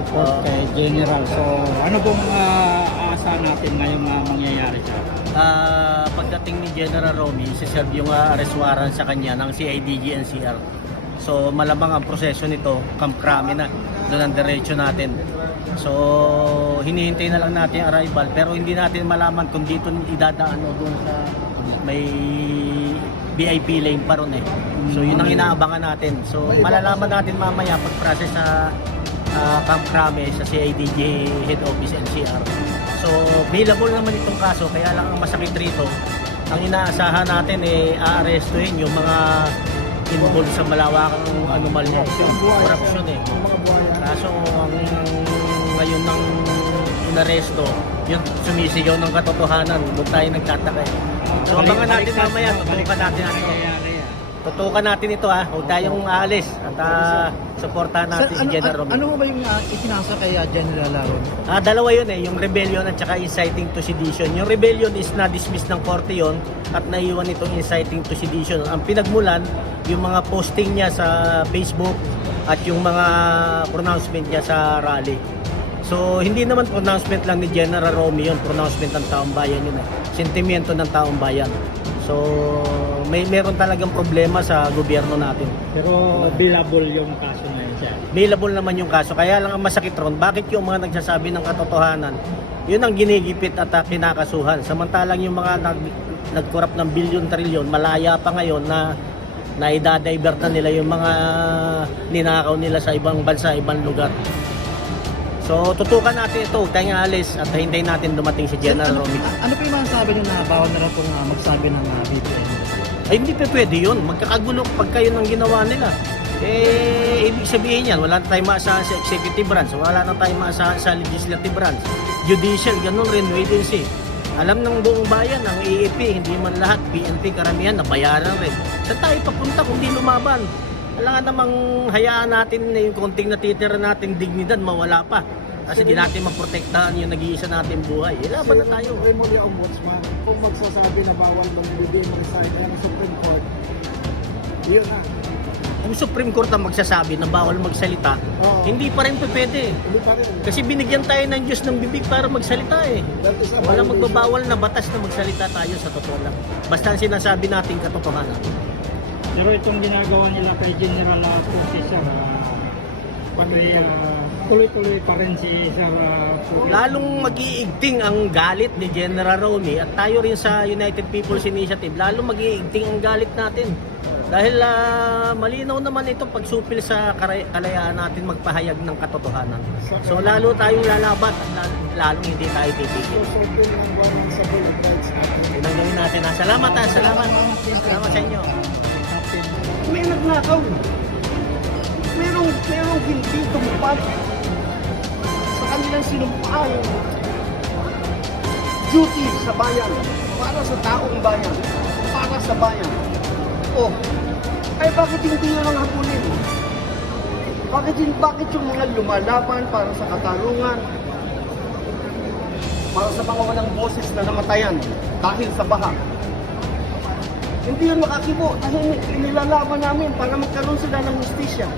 support kay General. So ano pong aasahan natin ngayong mangyayari siya? Pagdating ni General Romy, siserve yung arrest warrant sa kanya ng CIDG NCR. So malamang ang proseso nito, Camp Crame na, doon ang diretso natin. So hinihintay na lang natin yung arrival, pero hindi natin malaman kung dito idadaan o doon sa may VIP lane pa ron eh. So yun ang inaabangan natin. So malalaman natin mamaya pag-process sa Camp Crame sa CIDG Head Office NCR. So available naman itong kaso, kaya lang ang masakit rito, ang inaasahan natin aarestuhin yung mga involved sa malawakang anomalya, corruption eh. Kaso ang ngayon ng inaresto, yung sumisigaw ng katotohanan, doon tayo nagtataka eh. So abangan natin mamaya, tutukan natin ito huwag tayong aalis at supportahan natin si General Romy. Ano ba yung itinasa kay General Laron? Dalawa yun yung rebellion at saka inciting to sedition. Yung rebellion is na-dismiss ng korte yun at naiwan itong inciting to sedition. Ang pinagmulan, yung mga posting niya sa Facebook at yung mga pronouncement niya sa rally. So hindi naman pronouncement lang ni General Romy yun, pronouncement ng taong bayan yun sentimiento ng taong bayan. So meron talagang problema sa gobyerno natin. Pero available yung kaso na yun siya. Available naman yung kaso. Kaya lang ang masakit ron, bakit yung mga nagsasabi ng katotohanan, yun ang ginigipit at kinakasuhan. Samantalang yung mga nag-corrupt ng bilyon-trilyon, malaya pa ngayon na idadivert na nila yung mga ninakaw nila sa ibang bansa, ibang lugar. So tutukan natin ito, tayong alis at hintayin natin dumating si General Romy. Ano po yung mga sabi nyo na bawal na lang pong magsabi ng BBM? Ay hindi pa pwede yun, magkakagulo pag kayo ng ginawa nila. Ibig sabihin yan, wala na tayong maasahan sa executive branch, wala na tayong maasahan sa legislative branch, judicial, ganun rin, wait and see. Alam ng buong bayan, ang AAP, hindi man lahat, PNP, karamihan, nabayaran rin. Saan tayo papunta kung di lumaban? Alangan namang hayaan natin na yung konting natitira natin dignidad, mawala pa. Kasi di natin maprotektahan yung nag-iisa natin buhay. Laban na tayo. Supreme Ombudsman, kung magsasabi na bawal magbibigay ng resign ng Supreme Court, yun na. Kung Supreme Court ang magsasabi na bawal magsalita, hindi pa rin pwede. Hindi pa rin. Kasi binigyan tayo ng Diyos ng bibig para magsalita eh. That is a Walang violation. magbabawal na batas na magsalita tayo sa totoo lang. Basta ang sinasabi natin katotohanan. Pero itong ginagawa nila kay General Sir, tuloy-tuloy pa rin si Sir. Lalong mag-iigting ang galit ni General Romy at tayo rin sa United People's Initiative, lalong mag-iigting ang galit natin. Dahil malinaw naman ito pagsupil sa kalayaan natin magpahayag ng katotohanan. So lalo tayong lalaban at lalong hindi tayo titigil. So, ng warrant sa Bill of Rights Act. Yun ang gawin natin. Salamat salamat. Salamat sa inyo. May nagnakaw. Merong hindi tumupad sa kanilang sinumpaan duty sa bayan, para sa taong bayan, para sa bayan. Ay bakit hindi nyo lang habulin? Bakit yung mga lumalaban para sa katarungan, para sa mga walang boses na namatayan dahil sa baha? Hindi yun makakibo dahil nilalaban namin para magkaroon sila ng justisya.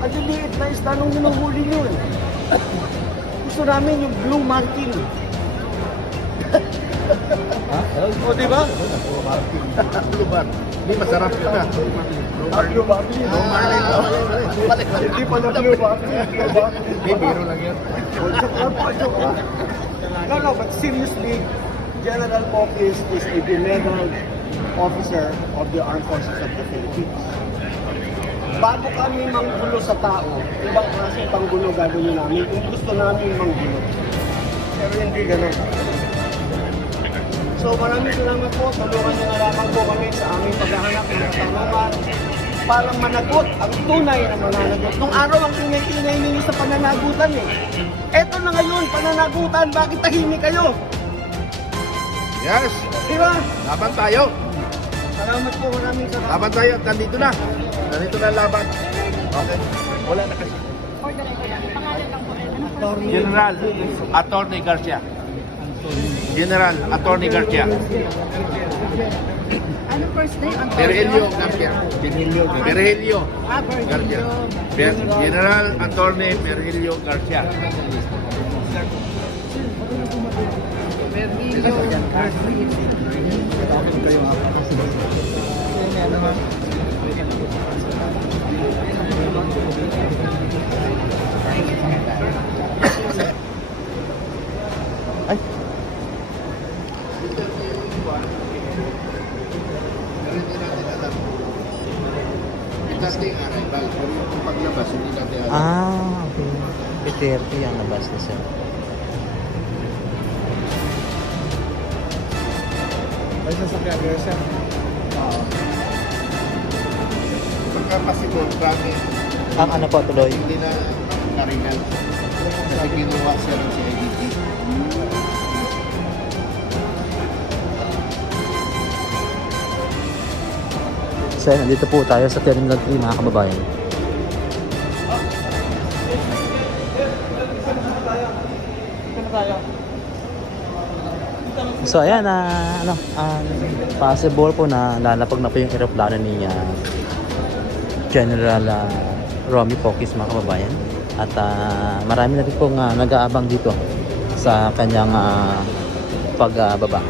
At liliit na isda nung hinuhuli nyo Gusto namin yung blue marking. O diba? Blue marking. Hindi masarap yun na. Blue marking. Hindi pala blue marking. Hindi, biro lang yun. No, but seriously, General Pope is a medal officer of the Armed Forces of the Philippines. Bago kami manggulo sa tao, ibang klase panggulo gagawin namin kung gusto namin manggulo. Pero hindi ganun. So maraming salamat po. Tulungan niyo na lamang po kami sa aming paghahanap ng katanungan para managot ang tunay na mananagot. Nung araw ang ingay-ingay ninyo sa pananagutan Eto na ngayon, pananagutan, bakit tahimik kayo? Yes, Diba? laban tayo. Salamat po, maraming salamat. Laban tayo at nandito na. Nandito na ang laban. Okay. Wala na kasi. General Attorney Garcia. General Attorney Garcia. Ano first name? Virgilio Garcia. Virgilio. Virgilio Virgilio. Garcia. General Attorney Virgilio Garcia. Virgilio. Bakit kayo nga kasi Ay. Dating arrival, pero yung paglabas, hindi natin alam. Ah, okay. 30 ang labas na sir. Ay, sasakyan kayo, sir. Pagkapasibo, grabe, Ang ano po tuloy? hindi na karinal. Kasi kinuha siya ng CIDG. Sir, nandito po tayo sa Terminal 3 mga kababayan. So ayan, possible po na lalapag na po yung aeroplano ni General Romy Pocis mga kababayan. At marami na rin pong nag-aabang dito sa kanyang pagbaba.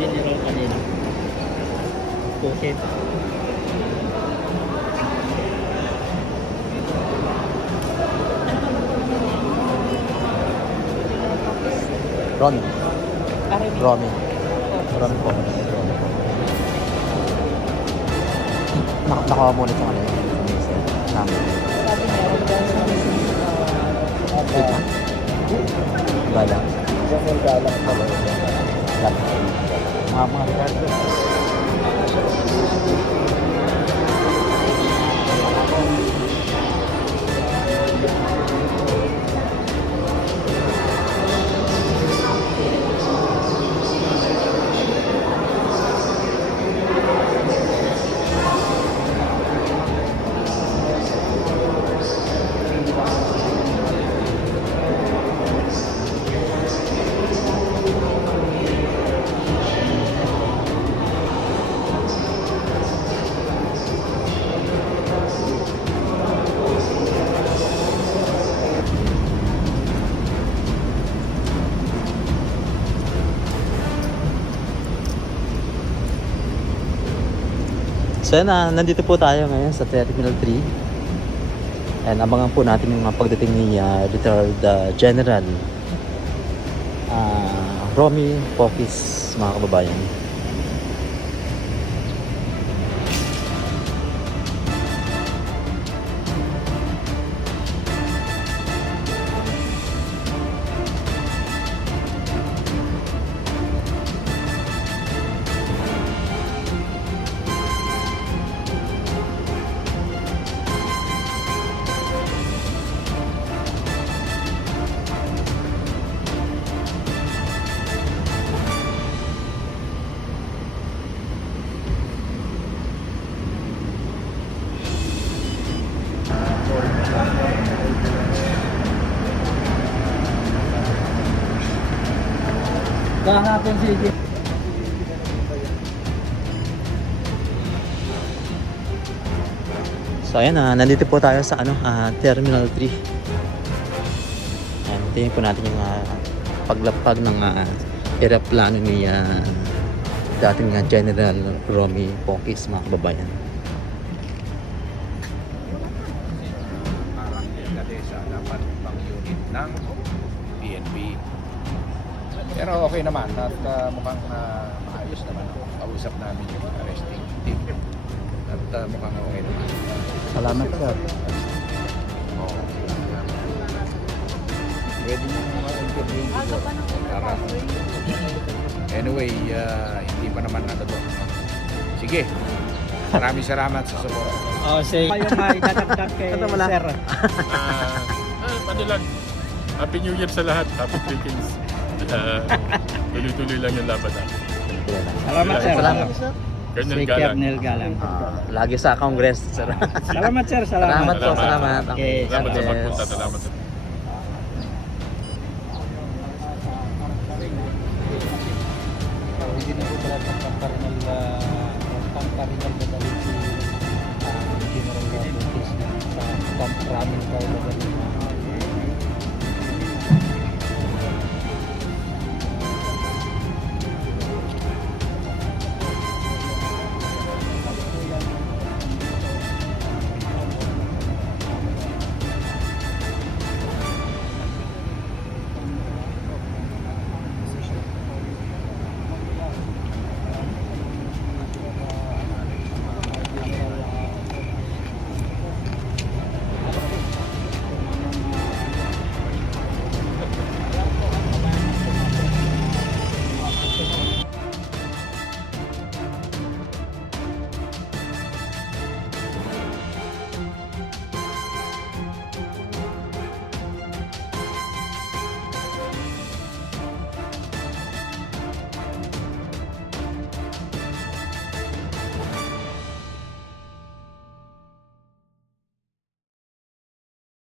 General kanina. Pusit. Romy. Romy. Romy po. Nakawa muna itong ano yung namin. Wait lang. Galang. Mga Ricardo. So yan, nandito po tayo ngayon sa Terminal 3. And abangan po natin yung pagdating ni retired General Romy Poquis, mga kababayan. Baka natin si So ayan, nandito po tayo sa Terminal 3. Ayan, tingnan po natin yung paglapag ng aeroplano ni dating General Romy Poquis, mga kababayan. Parang dati sa dapat pang unit ng PNP. Pero okay naman at mukhang maayos naman. Kausap namin yung arresting team. At mukhang okay naman. Salamat sir. Oo. Pwede nyo ma-interview dito. Para anyway, hindi pa naman natapos. Sige. Maraming salamat sa support. Oh, say yung idadagdag kay sir. Ano lang, Happy New Year sa lahat. Happy weekends. Tuloy-tuloy lang yung laban natin. Salamat sir. Salamat. Colonel Si Galang. Colonel Galang. Lagi sa Congress, sir. Salamat sir, salamat. Salamat po, salamat. Okay, Salamat sa yes. pagpunta. Salamat. Hindi na po pala pang-parinal na galing si General Romy Poquis sa pang-ramin kayo na galing